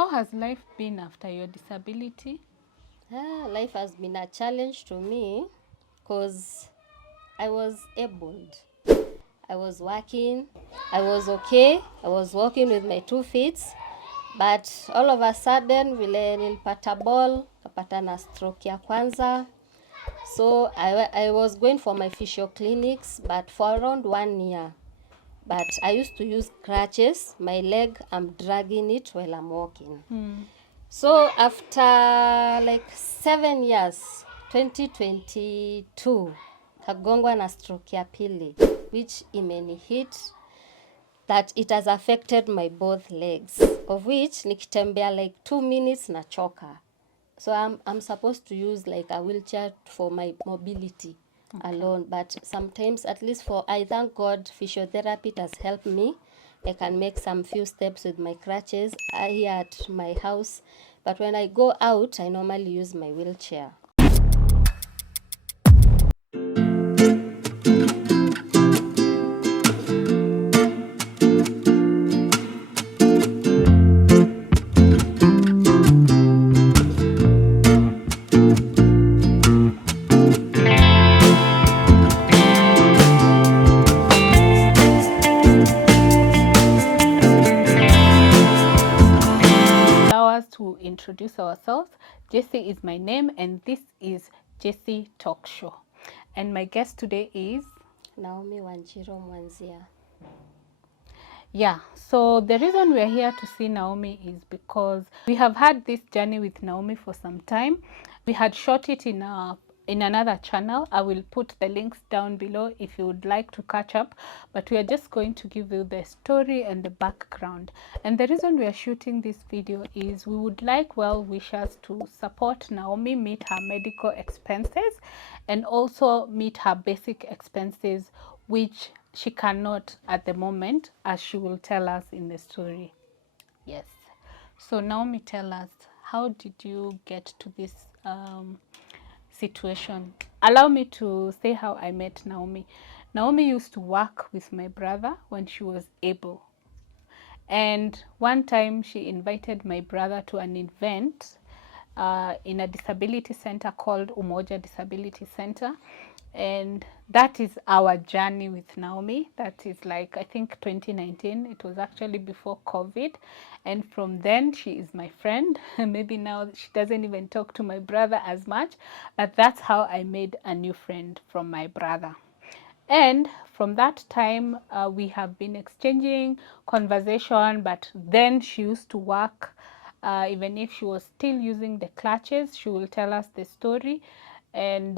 How has life been after your disability? Life has been a challenge to me because I was abled. I was working, I was okay, I was walking with my 2 feet, but all of a sudden vile nilipata ball, kapata na stroke ya kwanza. So I was going for my physio clinics, but for around 1 year. But I used to use crutches. My leg, I'm dragging it while I'm walking. So after like 7 years, 2022, kagongwa na stroke ya pili, which imenihit that it has affected my both legs, of which nikitembea like 2 minutes nachoka. So I'm supposed to use like a wheelchair for my mobility alone, but sometimes, at least for, I thank God, physiotherapy has helped me. I can make some few steps with my crutches here at my house, but when I go out, I normally use my wheelchair. Allow us to introduce ourselves. Jacie is my name, and this is Jacie Talk Show. And my guest today is Naomi Mwanzia. Yeah, so the reason we're here to see Naomi is because we have had this journey with Naomi for some time. We had shot it in another channel. I will put the links down below if you would like to catch up, but we are just going to give you the story and the background. And the reason we are shooting this video is we would like well wishers to support Naomi meet her medical expenses and also meet her basic expenses, which she cannot at the moment, as she will tell us in the story. Yes. So Naomi, tell us, how did you get to this situation? Allow me to say how I met Naomi. Naomi used to work with my brother when she was able. And one time she invited my brother to an event in a disability center called Umoja Disability Center. And that is our journey with Naomi. That is like, I think 2019. It was actually before COVID. And from then, she is my friend. Maybe now she doesn't even talk to my brother as much. But that's how I made a new friend from my brother. And from that time, we have been exchanging conversation, but then she used to work, even if she was still using the clutches, she will tell us the story. And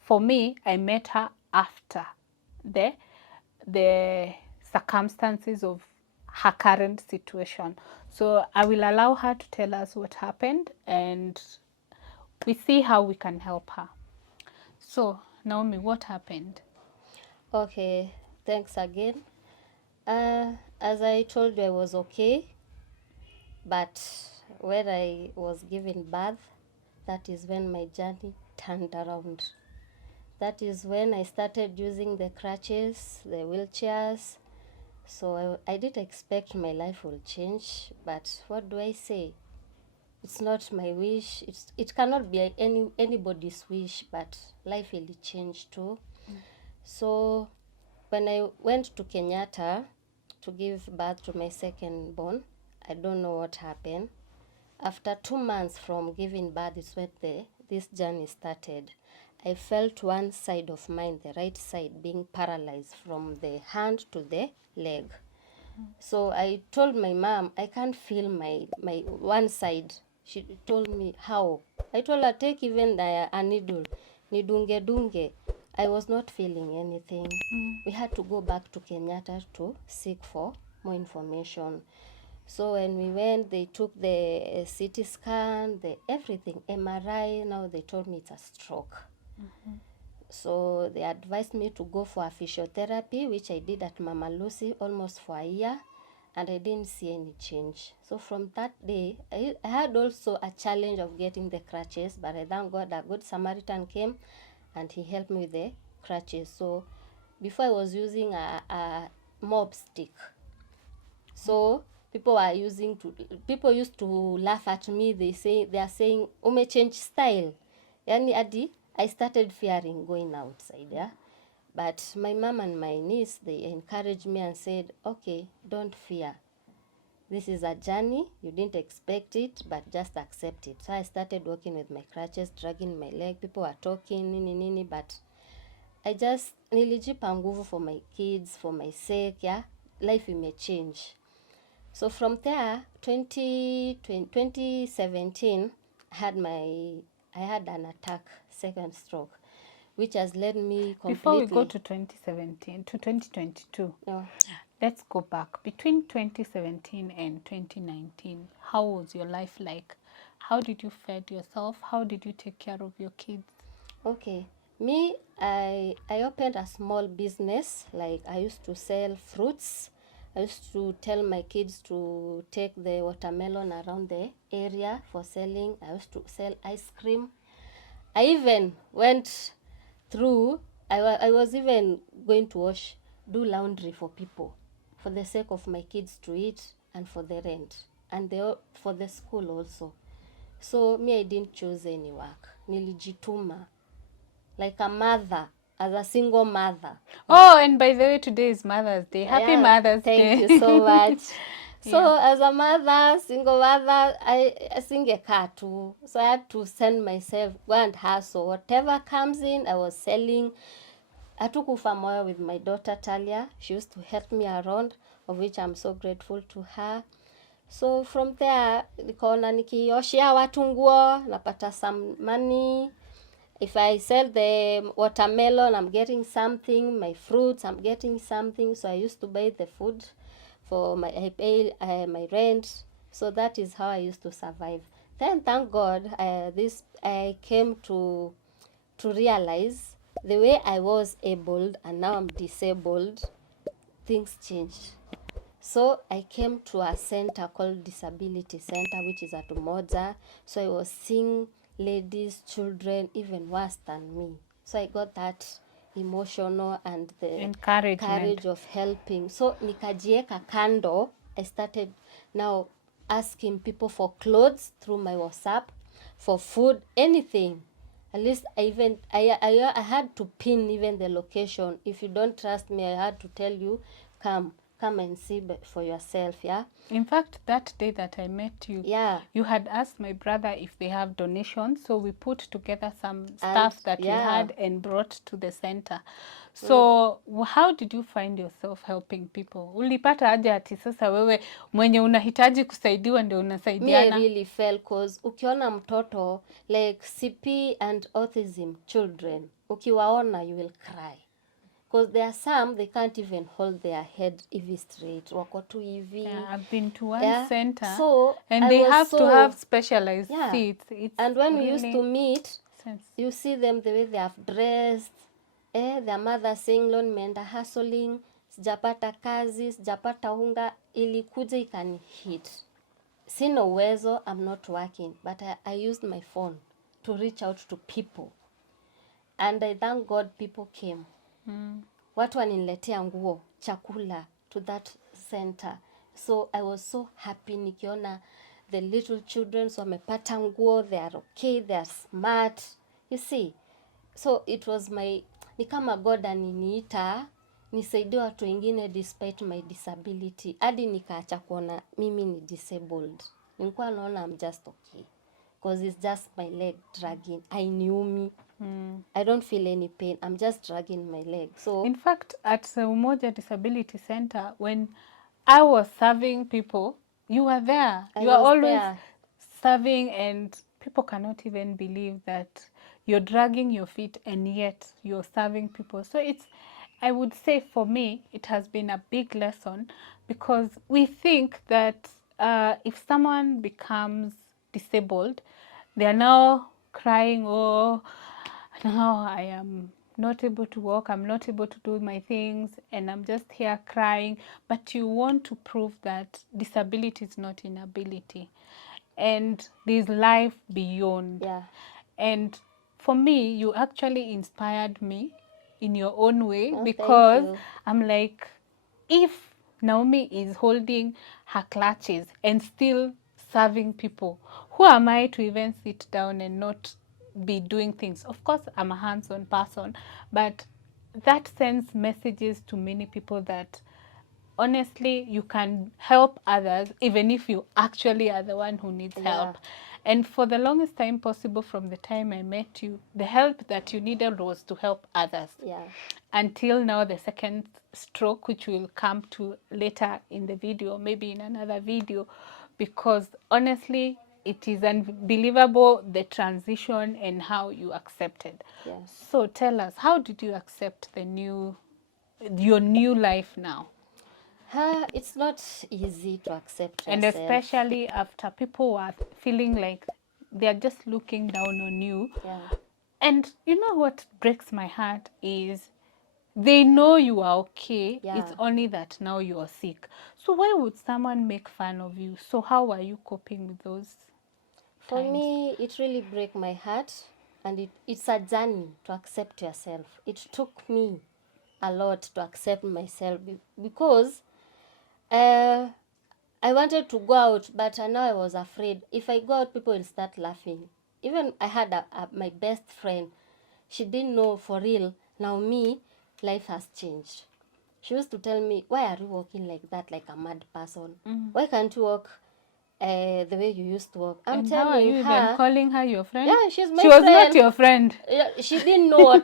for me, I met her after the circumstances of her current situation. So I will allow her to tell us what happened, and we see how we can help her. So, Naomi, what happened? Okay, thanks again. As I told you, I was okay, but when I was given birth, that is when my journey turned around. That is when I started using the crutches, the wheelchairs. So I did expect my life will change, but what do I say? It's not my wish. It cannot be anybody's wish, but life really changed too. So when I went to Kenyatta to give birth to my second born, I don't know what happened. After 2 months from giving birth is when this journey started. I felt one side of mine, the right side, being paralyzed from the hand to the leg. So I told my mom, I can't feel my one side. She told me, how? I told her, take even a needle, nidunge. I was not feeling anything. We had to go back to Kenyatta to seek for more information. So when we went, they took the CT scan, the everything, MRI. Now they told me it's a stroke. So they advised me to go for a physiotherapy, which I did at Mama Lucy almost for a year, and I didn't see any change. So from that day, I had also a challenge of getting the crutches, but I thank God a good Samaritan came and he helped me with the crutches. So before I was using a mob stick. So people used to laugh at me. They are saying umechange style. Yani adi I started fearing going outside, yeah. But my mom and my niece, they encouraged me and said, okay, don't fear. This is a journey. You didn't expect it, but just accept it. So I started walking with my crutches, dragging my leg. People were talking, nini, but I just nilijipa nguvu for my kids, for my sake, yeah. Life may change. So from there, 2017, I had an attack, second stroke, which has led me completely. Before we go to 2017 to 2022, let's go back. Between 2017 and 2019, how was your life like? How did you feed yourself? How did you take care of your kids? Okay. Me, I opened a small business. Like I used to sell fruits. I used to tell my kids to take the watermelon around the area for selling. I used to sell ice cream. I even went through, I was even going to do laundry for people for the sake of my kids to eat and for the rent and for the school also. So me, I didn't choose any work. Nilijituma like a mother, as a single mother. Oh, and by the way, today is Mother's Day. Happy Mother's Day. Thank you so much. So as a mother, single mother, I singekaa tu. So I had to send myself, go and hustle. Whatever comes in, I was selling. Hatukufa moyo with my daughter Talia. She used to help me around, of which I'm so grateful to her. So from there, nikaona nikioshia watu nguo, napata some money. If I sell the watermelon, I'm getting something. My fruits, I'm getting something. So I used to buy the food I pay my rent. So that is how I used to survive. Then thank God, I came to realize the way I was abled and now I'm disabled, things changed. So I came to a center called Disability Center, which is at Mwanzia. So I was seeing ladies, children, even worse than me. So I got that emotional and the courage of helping. So nikajieka kando. I started now asking people for clothes through my WhatsApp, for food, anything. At least I had to pin even the location. If you don't trust me, I had to tell you, come and see for yourself, yeah. In fact, that day that I met you, you had asked my brother if they have donations, so we put together some stuff that we had and brought to the center. So how did you find yourself helping people? Ulipata aje ati sasa wewe mwenye unahitaji kusaidiwa ndio unasaidiana? Me, I really felt, cause ukiona mtoto like CP and autism children, ukiwaona you will cry. Because there are some, they can't even hold their head even straight. Wako tu hivi. Yeah, I've been to one center, so and they have to have specialized seats. And when we used to meet, you see them the way they have dressed. Their mother saying, Lon meenda hustling, sijapata kazi, sijapata unga, ilikuja ikani hit. Sina uwezo, I'm not working, but I used my phone to reach out to people. And I thank God people came. Watu waniletea nguo, chakula to that center. So I was so happy nikiona the little children wamepata nguo, they are okay, they are smart. You see? So it was ni kama God aniniita nisaidie watu wengine despite my disability. Hadi nikaacha kuona mimi ni disabled. Nilikuwa naona I'm just okay. Because it's just my leg dragging. Hainiumi. I don't feel any pain. I'm just dragging my leg. So in fact, at the Umoja Disability Center, when I was serving people, you were there. You are always serving, and people cannot even believe that you're dragging your feet and yet you're serving people. So I would say for me, it has been a big lesson, because we think that if someone becomes disabled, they are now crying, oh, now I am not able to walk, I'm not able to do my things, and I'm just here crying. But you want to prove that disability is not inability, and there's life beyond. And for me, you actually inspired me in your own way, because I'm like, if Naomi is holding her clutches and still serving people. Who am I to even sit down and not be doing things? Of course, I'm a hands-on person, but that sends messages to many people that honestly you can help others even if you actually are the one who needs Yeah. help. And for the longest time possible, from the time I met you, the help that you needed was to help others. Yeah. Until now, the second stroke, which we'll come to later in the video, maybe in another video, because honestly it is unbelievable the transition and how you accepted. Yeah. So tell us, how did you accept your new life now? It's not easy to accept And yourself. especially after people are feeling like they're just looking down on you. Yeah. And you know what breaks my heart is they know you are okay. Yeah. It's only that now you are sick. So why would someone make fun of you? So how are you coping with those For times? me, it really break my heart, and it's a journey to accept yourself. It took me a lot to accept myself because I wanted to go out, but now I was afraid. If I go out, people will start laughing. Even I had my best friend. She didn't know for real. Now me, life has changed. She used to tell me, why are you walking like that, like a mad person? Why can't you walk the way you used to walk? I'm And telling how are you even her. calling her your friend? Yeah, she's my She was friend. not your friend. Yeah, she didn't know what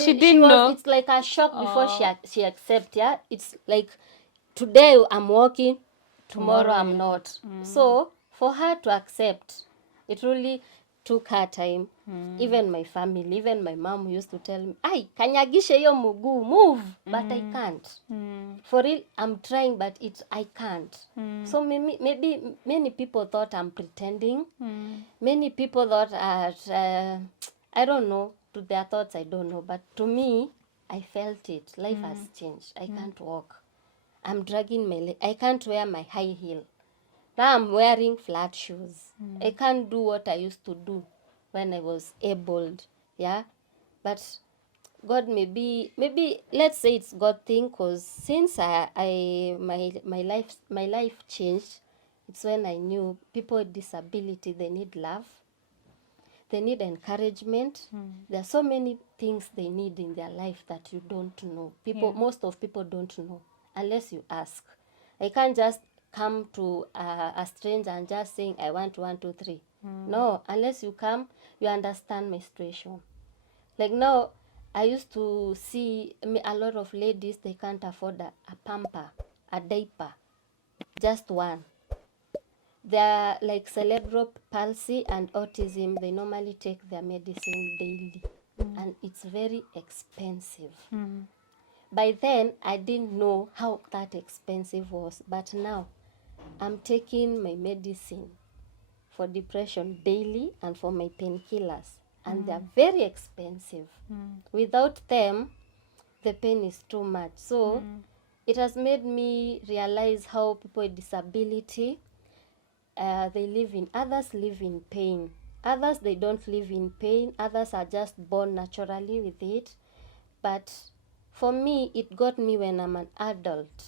She didn't was. know. It's like a shock before she accept. Yeah, it's like today I'm walking, tomorrow I'm not. So for her to accept, it really took her time. Even my family, even my mom used to tell me, "Ay, kanyagishe yo muguu, move," but I can't. For real, I'm trying, but I can't. So maybe many people thought I'm pretending. Many people thought I don't know. To their thoughts, I don't know. But to me, I felt it. Life has changed. I can't walk. I'm dragging my leg. I can't wear my high heel. Now I'm wearing flat shoes. I can't do what I used to do when I was abled. Yeah, but God, maybe let's say it's God thing, cause since my life changed, it's when I knew people with disability, they need love, they need encouragement. There are so many things they need in their life that you don't know. Most of people don't know unless you ask. I can't just come to a stranger and just saying I want 1, 2, 3. No, unless you come, you understand my situation. Like now, I used to see a lot of ladies, they can't afford a pamper, a diaper, just one. They're like cerebral palsy and autism. They normally take their medicine daily, and it's very expensive. By then, I didn't know how that expensive was, but now I'm taking my medicine for depression daily and for my painkillers, and they're very expensive. Without them, the pain is too much. So it has made me realize how people with disability, others live in pain. Others, they don't live in pain. Others are just born naturally with it. But for me, it got me when I'm an adult.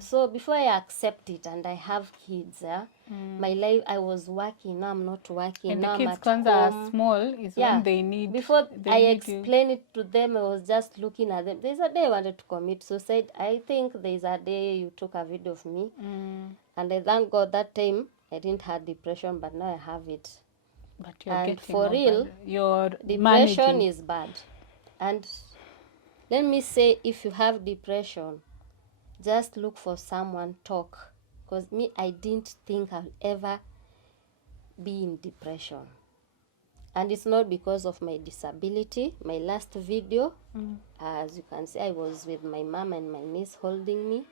So before I accept it and I have kids, my life, I was working. Now I'm not working. And now the kids, I'm at when home. are small, is when they need. Before I need explain it to them, I was just looking at them. There's a day I wanted to commit suicide. I think there's a day you took a video of me, and I thank God that time I didn't have depression, but now I have it. But you're And getting for over real, you're depression managing. is bad. And let me say, if you have depression, just look for someone, talk. Because me, I didn't think I'll ever be in depression. And it's not because of my disability. My last video, as you can see, I was with my mom and my niece holding me.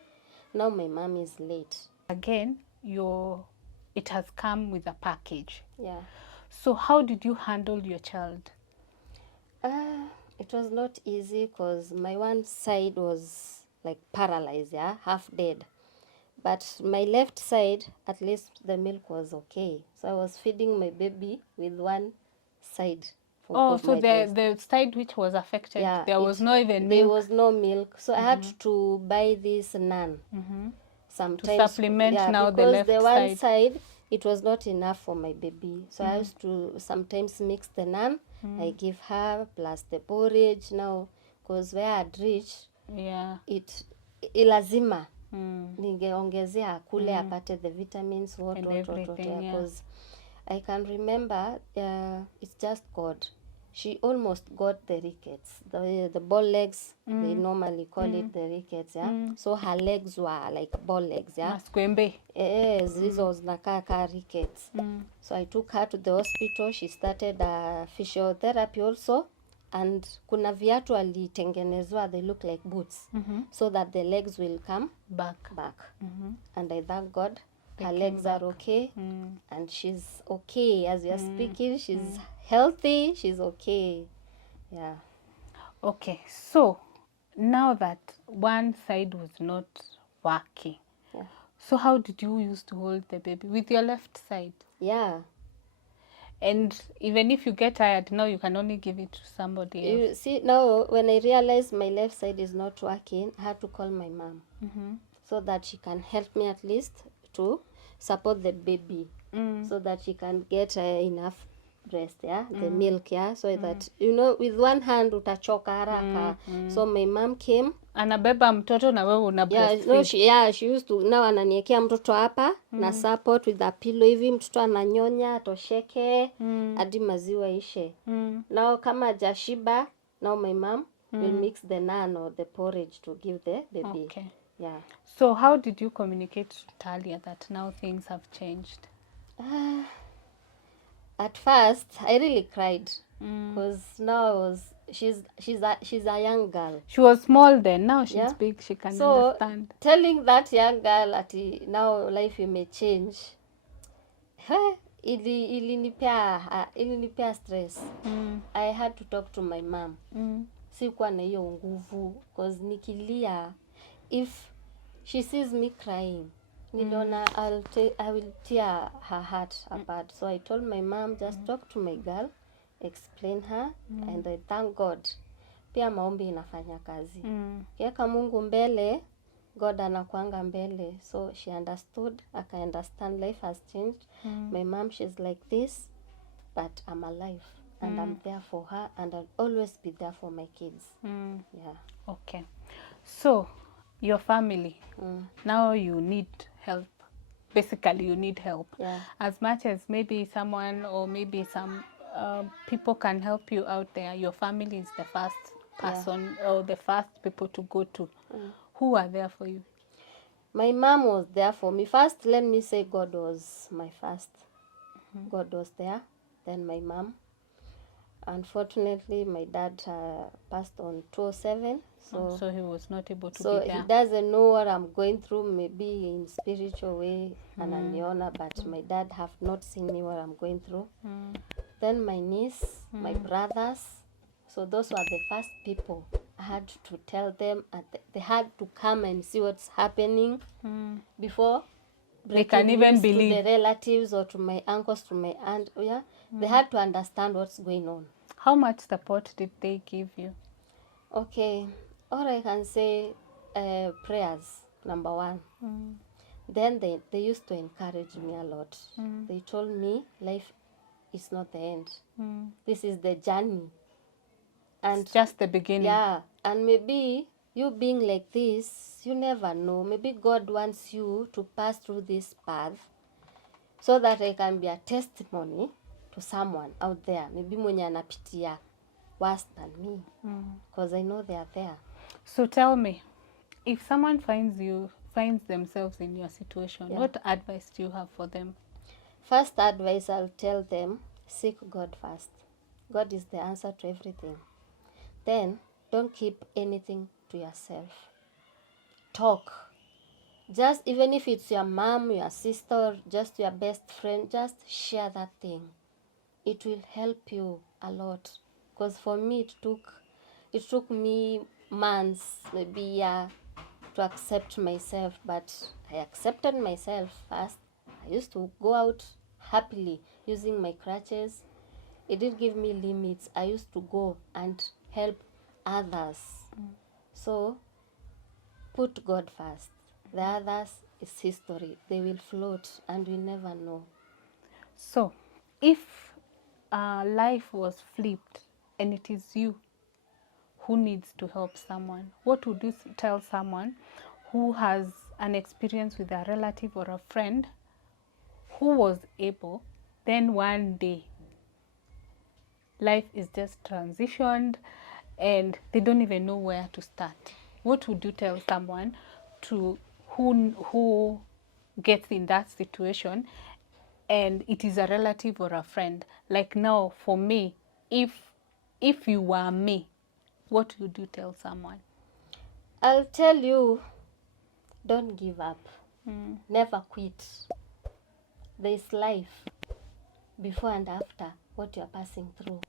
Now my mom is late. Again, it has come with a package. Yeah. So how did you handle your child? It was not easy because my one side was like paralyzed, yeah, half dead. But my left side, at least the milk was okay. So I was feeding my baby with one side of So my breast. the side which was affected, Yeah, there was no even milk. There was no milk. So I had to buy this naan. sometimes, supplement now the because left the one side. side, it was not enough for my baby. So I used to sometimes mix the naan. I give her plus the porridge now, because where I'd reach, Yeah. it ilazima Mm. ningeongezea akule apate the vitamins what And what everything, yeah. because I can remember it's just God. She almost got the rickets, the ball legs. They normally call it the rickets, yeah. So her legs were like ball legs, yeah. Maskwembe. Zizo zinakaa ka rickets. So I took her to the hospital. She started physiotherapy also, and kuna viatu alitengenezwa, they look like boots, so that the legs will come Back. And I thank God They her came legs are back. okay, and she's okay as we are speaking. She's healthy, she's okay, yeah. Okay, so now that one side was not working, Yeah. so how did you used to hold the baby? With your left side? Yeah. And even if you get tired, now you can only give it to somebody else. You see, now when I realized my left side is not working, I had to call my mom so that she can help me at least to support the baby, so that she can get enough breast, yeah, the milk, yeah, so that, you know, with one hand utachoka haraka. So my mom came. Anabeba mtoto na wewe una breastfeed. She used to, now ananiekea mtoto hapa na support with a pillow hivi, mtoto ananyonya atosheke hadi maziwa ishe. Now kama jashiba, now my mom will mix the naan or the porridge to give the baby. Okay. Yeah. So how did you communicate to Talia that now things have changed? At first I really cried because now she's a young girl. She was small then, now she's Yeah. big, she can So understand. telling that young girl that now life may change, ilinipea stress. I had to talk to my mom. Sikuwa na hiyo nguvu, because nikilia, if she sees me crying, niliona I will tear her heart apart. So I told my mom, just talk to my girl, explain her, and I thank God. Pia maombi inafanya kazi. Kiweka Mungu mbele, God anakuanga mbele. So she understood, aka understand life has changed. My mom, she's like this, but I'm alive. And I'm there for her, and I'll always be there for my kids. Yeah. Okay. So, your family, now you need help. Basically, you need help. Yeah. As much as maybe someone or maybe some people can help you out there, your family is the first person or the first people to go to. Who are there for you? My mom was there for me. First, let me say God was my first. God was there. Then my mom. Unfortunately, my dad passed on 2007. So he was not able to be So there. he doesn't know what I'm going through, maybe in spiritual way, ananiona, but my dad have not seen me what I'm going through. Then my niece, my brothers. So those were the first people. I had to tell them, and they had to come and see what's happening before They can even news believe. to the relatives or to my uncles, to my aunt. Yeah, they had to understand what's going on. How much support did they give you? Okay, all I can say, prayers, number one. Then they used to encourage me a lot. They told me life is not the end. This is the journey. And It's just the beginning. yeah, and maybe you being like this, you never know. Maybe God wants you to pass through this path so that I can be a testimony to someone out there. Maybe mwenye anapitia worse than me, because I know they are there. So tell me, if someone finds themselves in your situation, what advice do you have for them? First advice, I'll tell them, seek God first. God is the answer to everything. Then, don't keep anything to yourself. Talk. Just even if it's your mom, your sister, just your best friend, just share that thing. It will help you a lot. Because for me, it took me months, maybe to accept myself. But I accepted myself first. I used to go out happily using my crutches. It did give me limits. I used to go and help others. So put God first. The others, is history. They will float and we never know. So, if life was flipped and it is you who needs to help someone, what would you tell someone who has an experience with a relative or a friend who was able, then one day life is just transitioned and they don't even know where to start? What would you tell someone to who gets in that situation and it is a relative or a friend? Like now, for me, if you were me, what would you tell someone? I'll tell you, don't give up. Never quit. There is life before and after what you're passing through.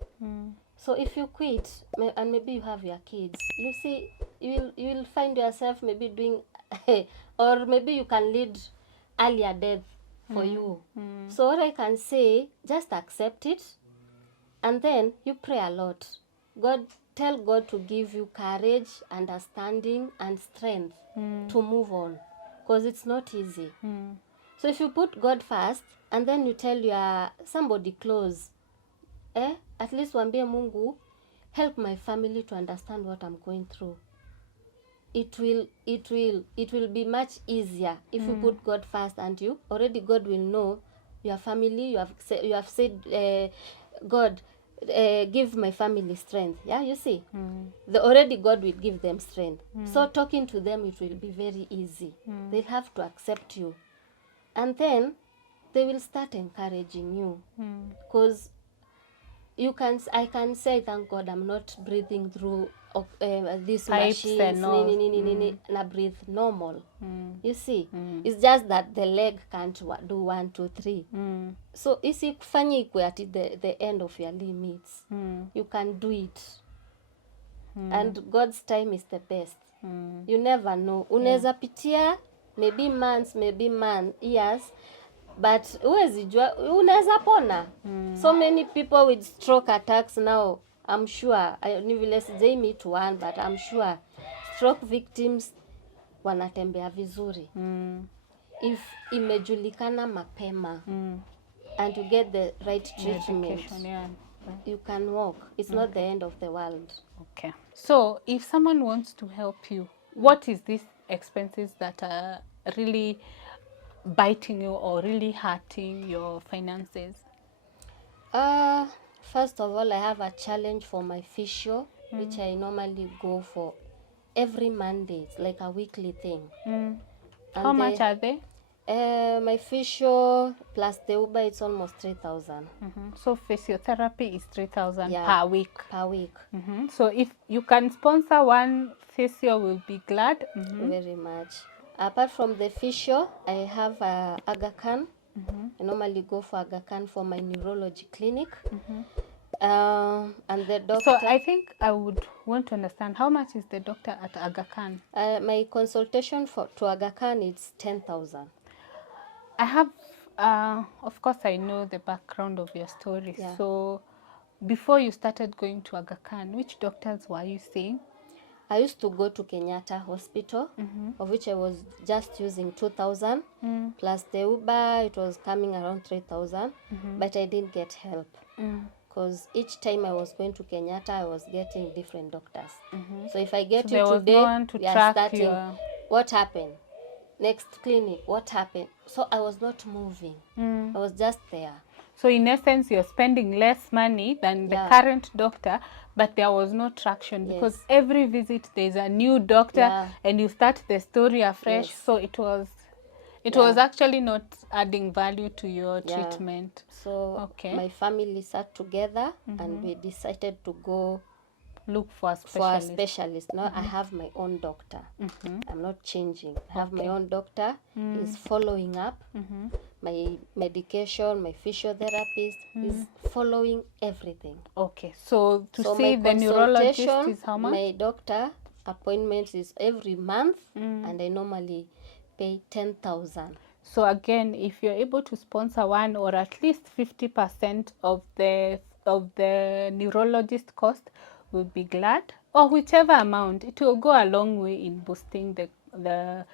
So if you quit, and maybe you have your kids, you see, you will find yourself maybe doing, or maybe you can lead earlier death for you. So what I can say, just accept it, and then you pray a lot. Tell God to give you courage, understanding, and strength to move on, because it's not easy. So if you put God first, and then you tell your somebody close, at least wambie Mungu, help my family to understand what I'm going through. It will be much easier if you put God first, and you already, God will know your family. You have said, God, give my family strength. Yeah, you see, already God will give them strength. So talking to them, it will be very easy. They'll have to accept you, and then they will start encouraging you, because I can say, thank God I'm not breathing through these Pipes machines, and all. na breathe normal. You see, it's just that the leg can't do 1, 2, 3. So isikufanye ikwe at the end of your limits. You can do it, and God's time is the best. You never know, unaweza pitia maybe months, maybe years, but huwezi jua, unaweza pona. So many people with stroke attacks now, I'm sure, ni vile sijai meet one, but I'm sure stroke victims wanatembea vizuri. If imejulikana mapema and you get the right treatment, you can walk. It's not the end of the world. Okay. So if someone wants to help you, what is these expenses that are really biting you or really hurting your finances? First of all, I have a challenge for my physio, which I normally go for every Monday. It's like a weekly thing. How much are they? My physio plus the Uber, it's almost 3,000. So physiotherapy is 3,000 Yeah, per week. Per week. So if you can sponsor one physio, we'll be glad. Very much. Apart from the physio, I have Aga Khan. I normally go for Aga Khan for my neurology clinic. And the doctor. So I think I would want to understand, how much is the doctor at Aga Khan? My consultation to Aga Khan is 10,000. I have, of course, I know the background of your story. Yeah. So before you started going to Aga Khan, which doctors were you seeing? I used to go to Kenyatta Hospital, of which I was just using 2,000 plus the Uber. It was coming around 3,000, but I didn't get help because each time I was going to Kenyatta, I was getting different doctors. So if I get you today, no one to we are track starting. What happened? Next clinic, what happened? So I was not moving. I was just there. So in essence, you're spending less money than the current doctor, but there was no traction because every visit there's a new doctor and you start the story afresh. So it was actually not adding value to your treatment. So my family sat together and we decided to go look for a specialist. Now I have my own doctor. I'm not changing. I have my own doctor. He's following up my medication, my physiotherapist is following everything. Okay, so see the neurologist is how much? My doctor appointment is every month, and I normally pay 10,000. So again, if you're able to sponsor one or at least 50% of the neurologist cost, we'll be glad. Or whichever amount, it will go a long way in boosting the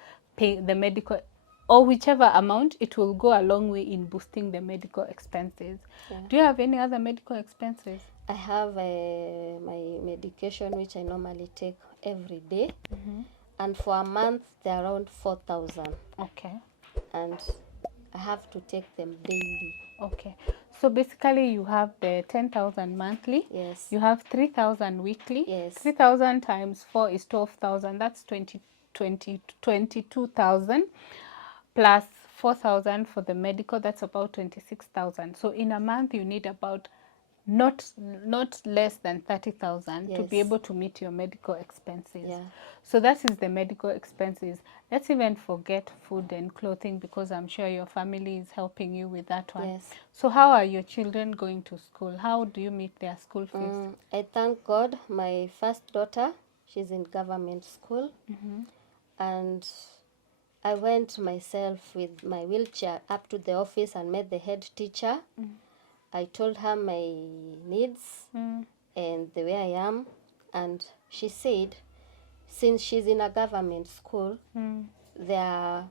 medical or whichever amount, it will go a long way in boosting the medical expenses. Yeah. Do you have any other medical expenses? I have my medication, which I normally take every day. And for a month, they're around 4,000. Okay. And I have to take them daily. Okay. So basically you have the 10,000 monthly. Yes. You have 3,000 weekly. Yes. 3,000 times 4 is 12,000. That's 22,000 plus 4,000 for the medical. That's about 26,000. So in a month you need about not less than 30,000 to be Yes. able to meet your medical expenses. Yeah. So that is the medical expenses. Let's even forget food and clothing, because I'm sure your family is helping you with that one. Yes. So how are your children going to school? How do you meet their school fees? I thank God. My first daughter, she's in government school. And I went myself with my wheelchair up to the office and met the head teacher. I told her my needs and the way I am. And she said, since she's in a government school, there are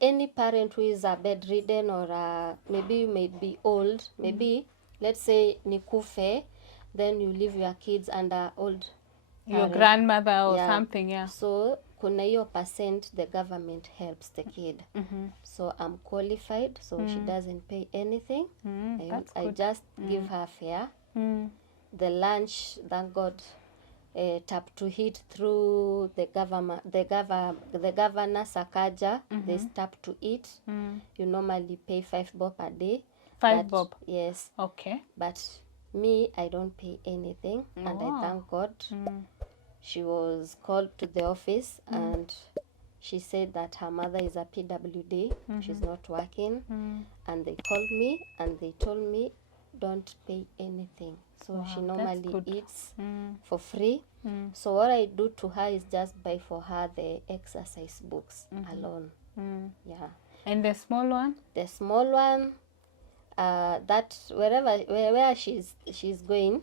any parent who is bedridden or maybe you may be old, maybe let's say nikufe, then you leave your kids under old Your parent. grandmother or something, yeah. So kuna hiyo percent the government helps the kid. So I'm qualified, so she doesn't pay anything. I just give her fare. The lunch, thank God, tap to hit through the government, the governor Sakaja. They tap to eat. You normally pay 5 bob a day. 5 bob. Yes. Okay. But me, I don't pay anything, and I thank God. She was called to the office and she said that her mother is a PWD. She's not working. And they called me and they told me, don't pay anything. So she normally eats for free. So what I do to her is just buy for her the exercise books alone. Yeah. And the small one? The small one, that where she's going,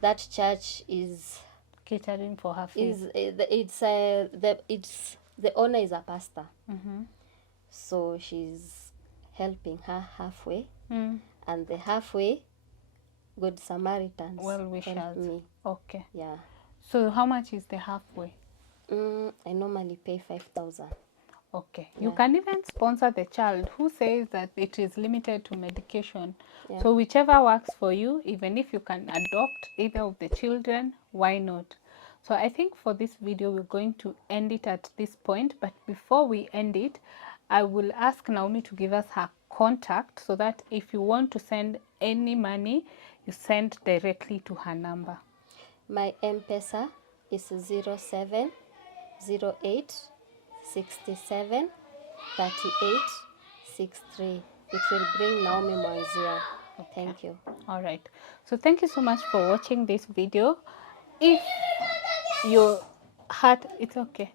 that church is catering for her fees. The owner is a pastor. So she's helping her halfway, and the halfway Good Samaritans Well wishers. help me. Okay. Yeah. So how much is the halfway? I normally pay 5,000. Okay. You can even sponsor the child who says that it is limited to medication. So whichever works for you, even if you can adopt either of the children, why not? So I think for this video, we're going to end it at this point. But before we end it, I will ask Naomi to give us her contact so that if you want to send any money, you send directly to her number. My MPESA is 0708 67 38 63. It will bring Naomi Mwanzia. Thank you. All right. So thank you so much for watching this video. If your heart, it's okay.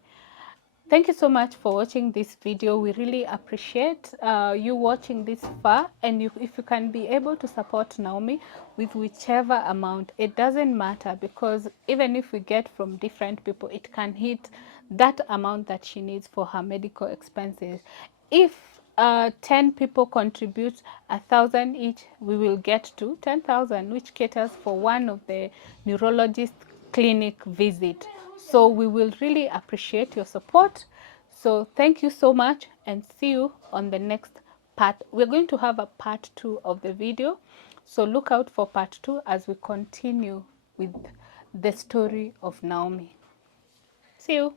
Thank you so much for watching this video. We really appreciate you watching this far. And if you can be able to support Naomi with whichever amount, it doesn't matter, because even if we get from different people, it can hit that amount that she needs for her medical expenses. If 10 people contribute 1,000 each, we will get to 10,000, which caters for one of the neurologist clinic visit. So we will really appreciate your support. So thank you so much, and see you on the next part. We're going to have a part 2 of the video. So look out for part 2 as we continue with the story of Naomi. See you.